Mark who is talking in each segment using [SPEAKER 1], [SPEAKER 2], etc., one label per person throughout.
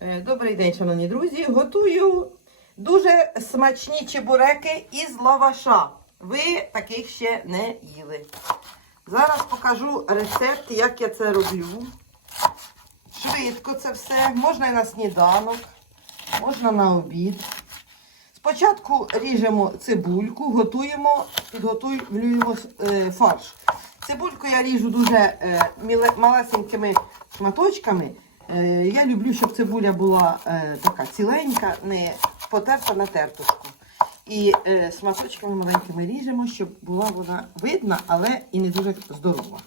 [SPEAKER 1] Е, Добрий день, шановні друзі. Готую дуже смачні чебуреки із лаваша. Ви таких ще не їли. Зараз покажу рецепт, як я це роблю. Швидко це все. Можна і на сніданок, можна на обід. Спочатку ріжемо цибульку, готуємо, підготуємо е, фарш. Цибульку я ріжу дуже е, малесенькими шматочками. Е, я люблю, щоб цибуля була е, така ціленька, не потерта на тертушку. І е, шматочками маленькими ріжемо, щоб була вона видна, але і не дуже здорова.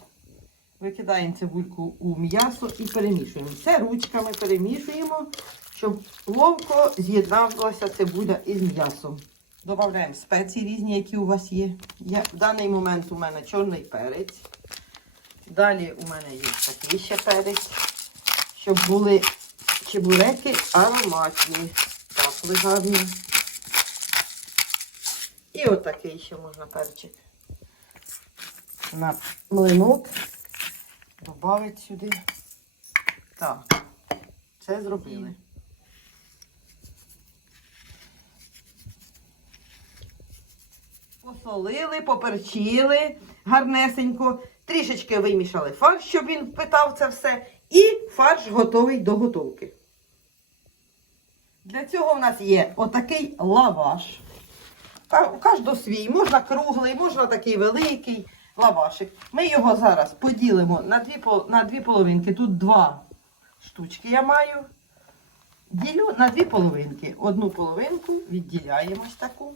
[SPEAKER 1] Викидаємо цибульку у м'ясо і перемішуємо. Це ручками перемішуємо, щоб ловко з'єдналася цибуля із м'ясом. Додаємо спеції різні, які у вас є. є. В даний момент у мене чорний перець. Далі у мене є такий ще перець, щоб були чебуреки ароматні, пахли гарні. І отакий ще можна перчик. На млинок Добавить сюди. Так, це зробили. Посолили, поперчили гарнесенько, трішечки вимішали фарш, щоб він впитав це все. І фарш готовий до готовки. Для цього в нас є отакий лаваш. У кожного свій, можна круглий, можна такий великий лавашик. Ми його зараз поділимо на дві, на дві половинки. Тут два штучки я маю. Ділю на дві половинки. Одну половинку відділяємо ось таку.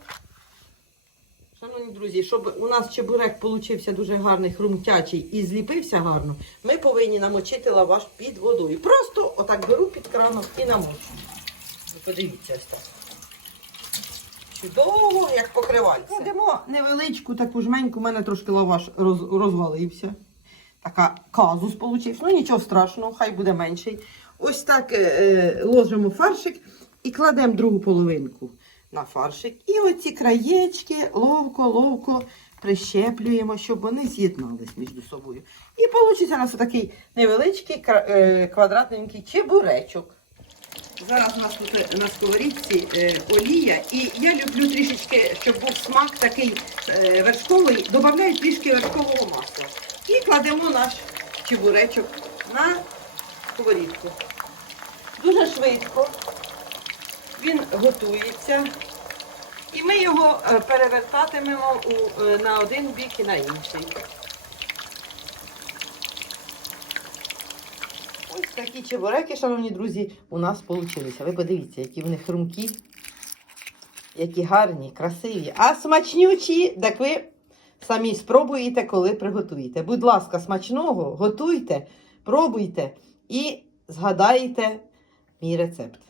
[SPEAKER 1] Шановні друзі, щоб у нас чебурек получився дуже гарний, хрумтячий і зліпився гарно, ми повинні намочити лаваш під водою. Просто отак беру під краном і намочу. Ви Подивіться ось так. Чудово, як покривальце. Кладемо невеличку таку жменьку, у мене трошки лаваш роз, розвалився. Така казус получився. Ну нічого страшного, хай буде менший. Ось так е, е, ложимо фаршик і кладемо другу половинку на фаршик. І оці краєчки ловко-ловко прищеплюємо, щоб вони з'єднались між собою. І вийде у нас такий невеличкий е, квадратненький чебуречок. Зараз у нас тут на сковорідці е, олія, і я люблю трішечки, щоб був смак такий е, вершковий, додаю трішки вершкового масла. І кладемо наш чебуречок на сковорідку. Дуже швидко він готується. І ми його е, перевертатимемо у, е, на один бік і на інший. Ось такі чебуреки, шановні друзі, у нас вийшли. Ви подивіться, які вони хрумкі, які гарні, красиві. А смачнючі, так ви самі спробуєте, коли приготуєте. Будь ласка, смачного, готуйте, пробуйте і згадаєте мій рецепт.